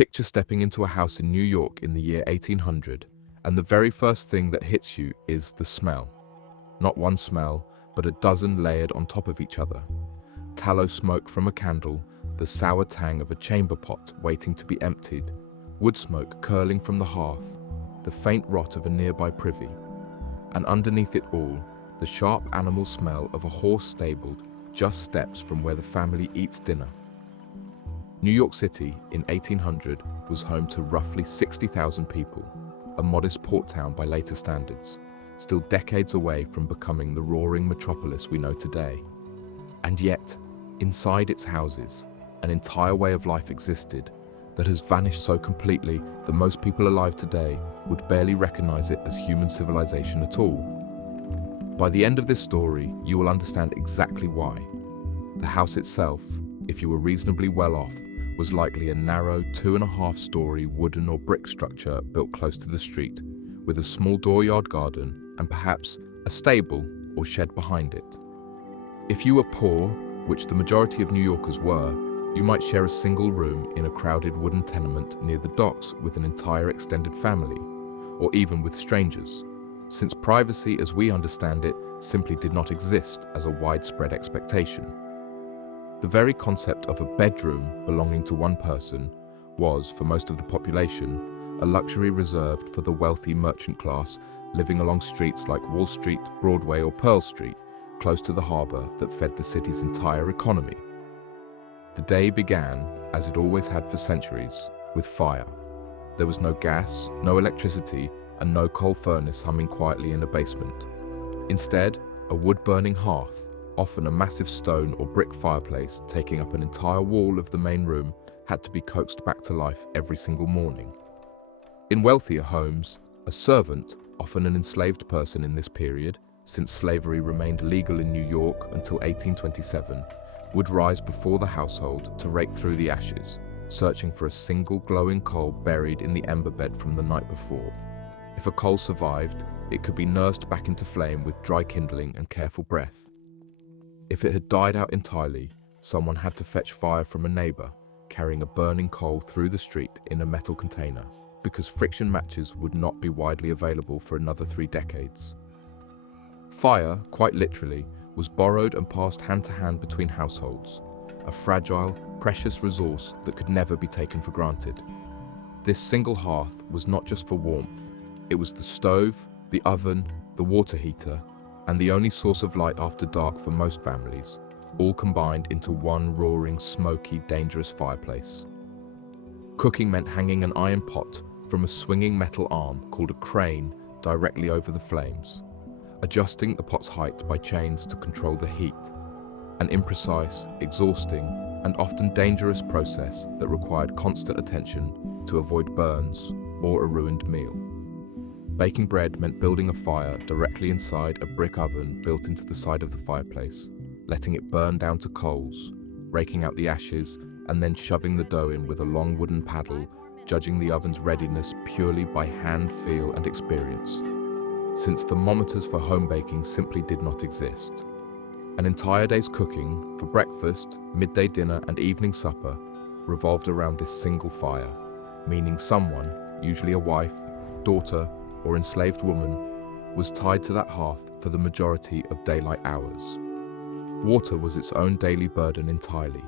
Picture stepping into a house in New York in the year 1800, and the very first thing that hits you is the smell. Not one smell, but a dozen layered on top of each other. Tallow smoke from a candle, the sour tang of a chamber pot waiting to be emptied, wood smoke curling from the hearth, the faint rot of a nearby privy, and underneath it all, the sharp animal smell of a horse stabled just steps from where the family eats dinner. New York City in 1800 was home to roughly 60,000 people, a modest port town by later standards, still decades away from becoming the roaring metropolis we know today. And yet, inside its houses, an entire way of life existed that has vanished so completely that most people alive today would barely recognize it as human civilization at all. By the end of this story, you will understand exactly why. The house itself, if you were reasonably well off, was likely a narrow 2.5-story wooden or brick structure built close to the street, with a small dooryard garden and perhaps a stable or shed behind it. If you were poor, which the majority of New Yorkers were, you might share a single room in a crowded wooden tenement near the docks with an entire extended family, or even with strangers, since privacy as we understand it simply did not exist as a widespread expectation. The very concept of a bedroom belonging to one person was, for most of the population, a luxury reserved for the wealthy merchant class living along streets like Wall Street, Broadway, or Pearl Street, close to the harbor that fed the city's entire economy. The day began, as it always had for centuries, with fire. There was no gas, no electricity, and no coal furnace humming quietly in a basement. Instead, a wood-burning hearth, often a massive stone or brick fireplace taking up an entire wall of the main room, had to be coaxed back to life every single morning. In wealthier homes, a servant, often an enslaved person in this period, since slavery remained legal in New York until 1827, would rise before the household to rake through the ashes, searching for a single glowing coal buried in the ember bed from the night before. If a coal survived, it could be nursed back into flame with dry kindling and careful breath. If it had died out entirely, someone had to fetch fire from a neighbor, carrying a burning coal through the street in a metal container, because friction matches would not be widely available for another 3 decades. Fire, quite literally, was borrowed and passed hand to hand between households, a fragile, precious resource that could never be taken for granted. This single hearth was not just for warmth. It was the stove, the oven, the water heater, and the only source of light after dark for most families, all combined into one roaring, smoky, dangerous fireplace. Cooking meant hanging an iron pot from a swinging metal arm called a crane directly over the flames, adjusting the pot's height by chains to control the heat, an imprecise, exhausting, and often dangerous process that required constant attention to avoid burns or a ruined meal. Baking bread meant building a fire directly inside a brick oven built into the side of the fireplace, letting it burn down to coals, raking out the ashes, and then shoving the dough in with a long wooden paddle, judging the oven's readiness purely by hand feel and experience, since thermometers for home baking simply did not exist. An entire day's cooking, for breakfast, midday dinner, and evening supper, revolved around this single fire, meaning someone, usually a wife, daughter, or enslaved woman, was tied to that hearth for the majority of daylight hours. Water was its own daily burden entirely.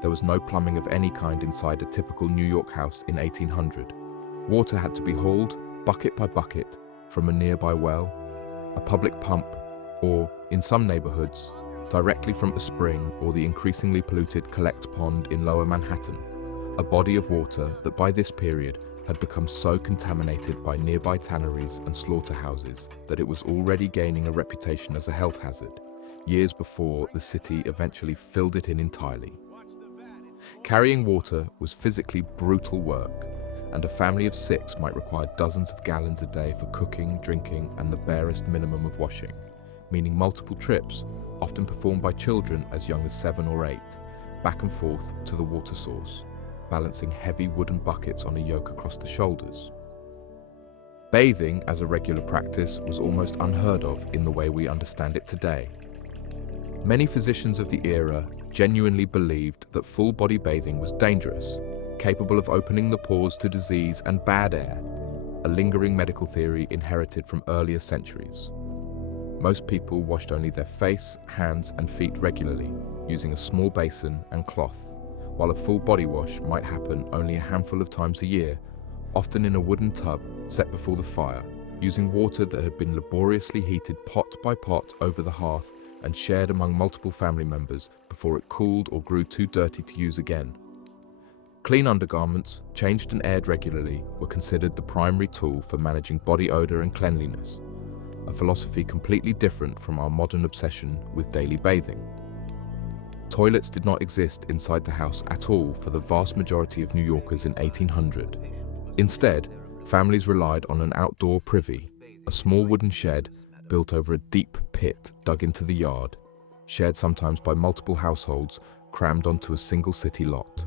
There was no plumbing of any kind inside a typical New York house in 1800. Water had to be hauled, bucket by bucket, from a nearby well, a public pump, or, in some neighborhoods, directly from a spring or the increasingly polluted Collect Pond in Lower Manhattan, a body of water that by this period had become so contaminated by nearby tanneries and slaughterhouses that it was already gaining a reputation as a health hazard, years before the city eventually filled it in entirely. Carrying water was physically brutal work, and a family of 6 might require dozens of gallons a day for cooking, drinking, and the barest minimum of washing, meaning multiple trips, often performed by children as young as 7 or 8, back and forth to the water source, balancing heavy wooden buckets on a yoke across the shoulders. Bathing as a regular practice was almost unheard of in the way we understand it today. Many physicians of the era genuinely believed that full-body bathing was dangerous, capable of opening the pores to disease and bad air, a lingering medical theory inherited from earlier centuries. Most people washed only their face, hands, and feet regularly, using a small basin and cloth, while a full body wash might happen only a handful of times a year, often in a wooden tub set before the fire, using water that had been laboriously heated pot by pot over the hearth and shared among multiple family members before it cooled or grew too dirty to use again. Clean undergarments, changed and aired regularly, were considered the primary tool for managing body odor and cleanliness, a philosophy completely different from our modern obsession with daily bathing. Toilets did not exist inside the house at all for the vast majority of New Yorkers in 1800. Instead, families relied on an outdoor privy, a small wooden shed built over a deep pit dug into the yard, shared sometimes by multiple households crammed onto a single city lot.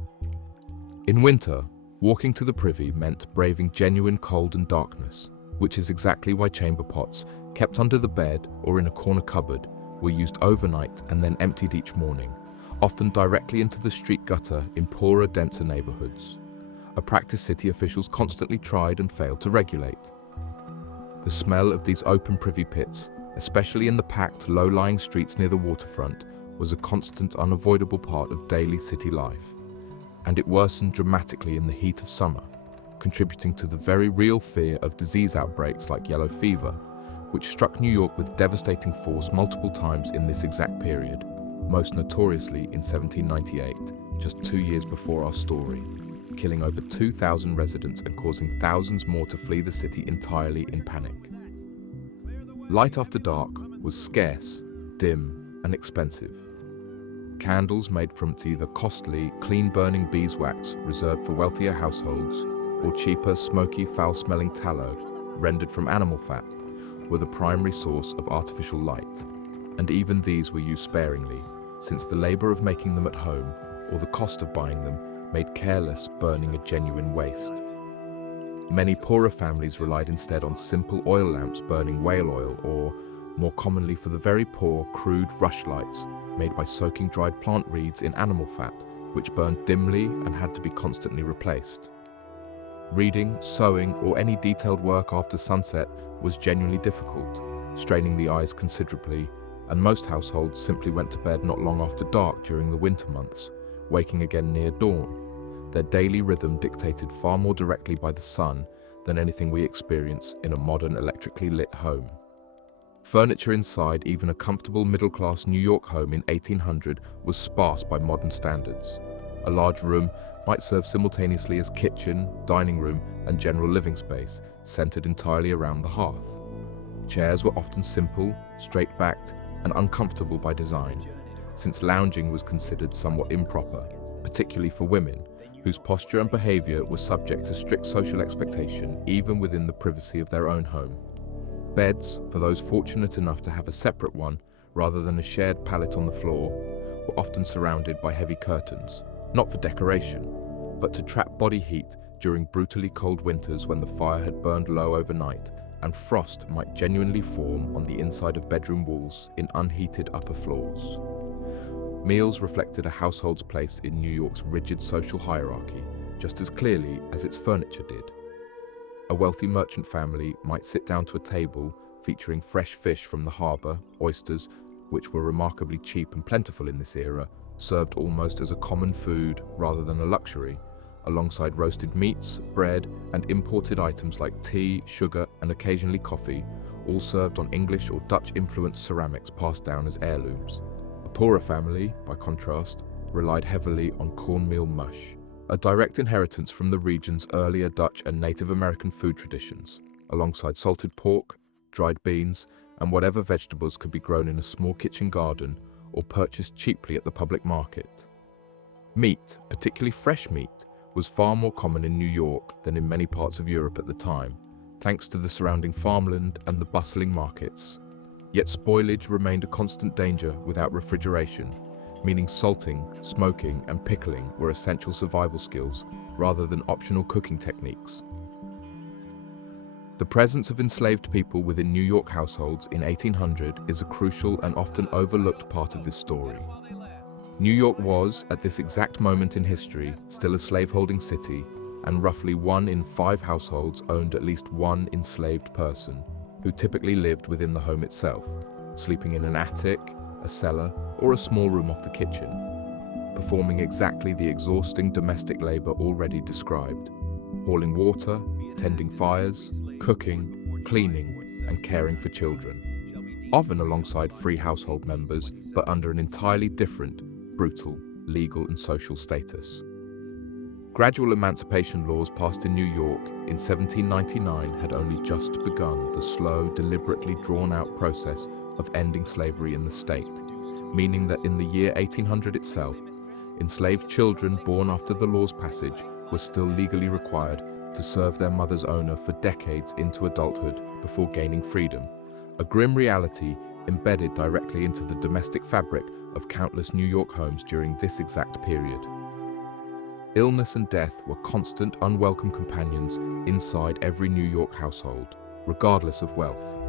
In winter, walking to the privy meant braving genuine cold and darkness, which is exactly why chamber pots, kept under the bed or in a corner cupboard, were used overnight and then emptied each morning, often directly into the street gutter in poorer, denser neighborhoods, a practice city officials constantly tried and failed to regulate. The smell of these open privy pits, especially in the packed, low-lying streets near the waterfront, was a constant, unavoidable part of daily city life, and it worsened dramatically in the heat of summer, contributing to the very real fear of disease outbreaks like yellow fever, which struck New York with devastating force multiple times in this exact period, most notoriously in 1798, just 2 years before our story, killing over 2,000 residents and causing thousands more to flee the city entirely in panic. Light after dark was scarce, dim, and expensive. Candles made from either costly, clean-burning beeswax reserved for wealthier households, or cheaper, smoky, foul-smelling tallow rendered from animal fat were the primary source of artificial light, and even these were used sparingly, since the labor of making them at home, or the cost of buying them, made careless burning a genuine waste. Many poorer families relied instead on simple oil lamps burning whale oil, or, more commonly for the very poor, crude rushlights made by soaking dried plant reeds in animal fat, which burned dimly and had to be constantly replaced. Reading, sewing, or any detailed work after sunset was genuinely difficult, straining the eyes considerably, and most households simply went to bed not long after dark during the winter months, waking again near dawn, their daily rhythm dictated far more directly by the sun than anything we experience in a modern electrically lit home. Furniture inside even a comfortable middle-class New York home in 1800 was sparse by modern standards. A large room might serve simultaneously as kitchen, dining room, and general living space, centered entirely around the hearth. Chairs were often simple, straight-backed, and uncomfortable by design, since lounging was considered somewhat improper, particularly for women, whose posture and behavior were subject to strict social expectation even within the privacy of their own home. Beds, for those fortunate enough to have a separate one, rather than a shared pallet on the floor, were often surrounded by heavy curtains, not for decoration, but to trap body heat during brutally cold winters when the fire had burned low overnight and frost might genuinely form on the inside of bedroom walls in unheated upper floors. Meals reflected a household's place in New York's rigid social hierarchy just as clearly as its furniture did. A wealthy merchant family might sit down to a table featuring fresh fish from the harbor, oysters, which were remarkably cheap and plentiful in this era, served almost as a common food rather than a luxury, alongside roasted meats, bread, and imported items like tea, sugar, and occasionally coffee, all served on English or Dutch-influenced ceramics passed down as heirlooms. A poorer family, by contrast, relied heavily on cornmeal mush, a direct inheritance from the region's earlier Dutch and Native American food traditions, alongside salted pork, dried beans, and whatever vegetables could be grown in a small kitchen garden or purchased cheaply at the public market. Meat, particularly fresh meat, was far more common in New York than in many parts of Europe at the time, thanks to the surrounding farmland and the bustling markets. Yet spoilage remained a constant danger without refrigeration, meaning salting, smoking, and pickling were essential survival skills rather than optional cooking techniques. The presence of enslaved people within New York households in 1800 is a crucial and often overlooked part of this story. New York was, at this exact moment in history, still a slaveholding city, and roughly 1 in 5 households owned at least one enslaved person, who typically lived within the home itself, sleeping in an attic, a cellar, or a small room off the kitchen, performing exactly the exhausting domestic labor already described: hauling water, tending fires, cooking, cleaning, and caring for children, often alongside free household members, but under an entirely different, brutal, legal and social status. Gradual emancipation laws passed in New York in 1799 had only just begun the slow, deliberately drawn-out process of ending slavery in the state, meaning that in the year 1800 itself, enslaved children born after the law's passage were still legally required to serve their mother's owner for decades into adulthood before gaining freedom, a grim reality embedded directly into the domestic fabric of countless New York homes during this exact period. Illness and death were constant, unwelcome companions inside every New York household, regardless of wealth.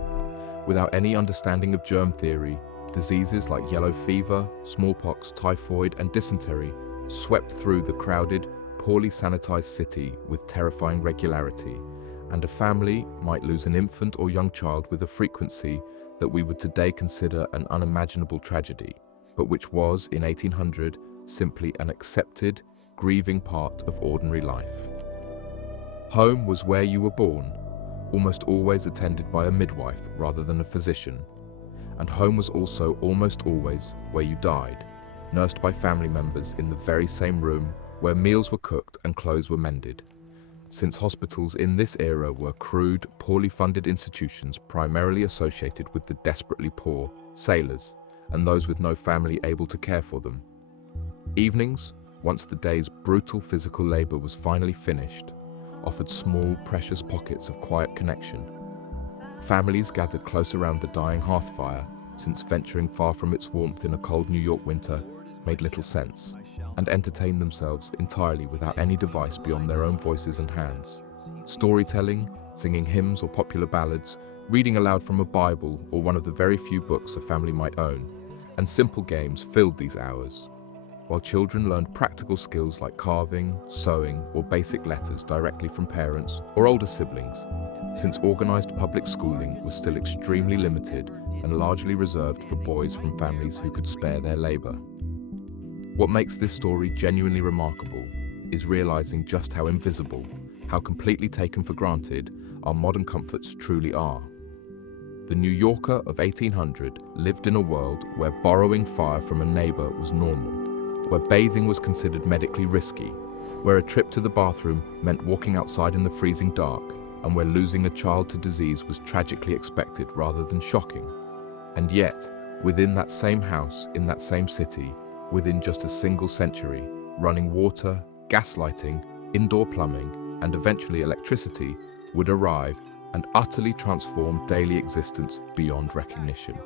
Without any understanding of germ theory, diseases like yellow fever, smallpox, typhoid, and dysentery swept through the crowded, poorly sanitized city with terrifying regularity, and a family might lose an infant or young child with a frequency that we would today consider an unimaginable tragedy, but which was, in 1800, simply an accepted, grieving part of ordinary life. Home was where you were born, almost always attended by a midwife rather than a physician, and home was also almost always where you died, nursed by family members in the very same room where meals were cooked and clothes were mended. Since hospitals in this era were crude, poorly funded institutions primarily associated with the desperately poor, sailors, and those with no family able to care for them. Evenings, once the day's brutal physical labor was finally finished, offered small, precious pockets of quiet connection. Families gathered close around the dying hearth fire, since venturing far from its warmth in a cold New York winter made little sense, and entertained themselves entirely without any device beyond their own voices and hands. Storytelling, singing hymns or popular ballads, reading aloud from a Bible or one of the very few books a family might own, and simple games filled these hours, while children learned practical skills like carving, sewing, or basic letters directly from parents or older siblings, since organized public schooling was still extremely limited and largely reserved for boys from families who could spare their labor. What makes this story genuinely remarkable is realizing just how invisible, how completely taken for granted our modern comforts truly are. The New Yorker of 1800 lived in a world where borrowing fire from a neighbor was normal, where bathing was considered medically risky, where a trip to the bathroom meant walking outside in the freezing dark, and where losing a child to disease was tragically expected rather than shocking. And yet, within that same house, in that same city, within just a single century, running water, gas lighting, indoor plumbing, and eventually electricity would arrive and utterly transform daily existence beyond recognition.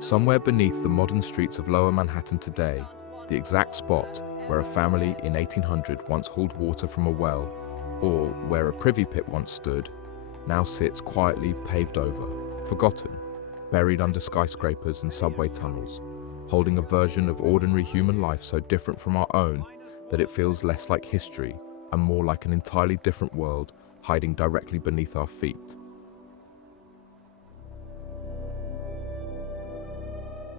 Somewhere beneath the modern streets of Lower Manhattan today, the exact spot where a family in 1800 once hauled water from a well, or where a privy pit once stood, now sits quietly paved over, forgotten, buried under skyscrapers and subway tunnels, holding a version of ordinary human life so different from our own that it feels less like history and more like an entirely different world hiding directly beneath our feet.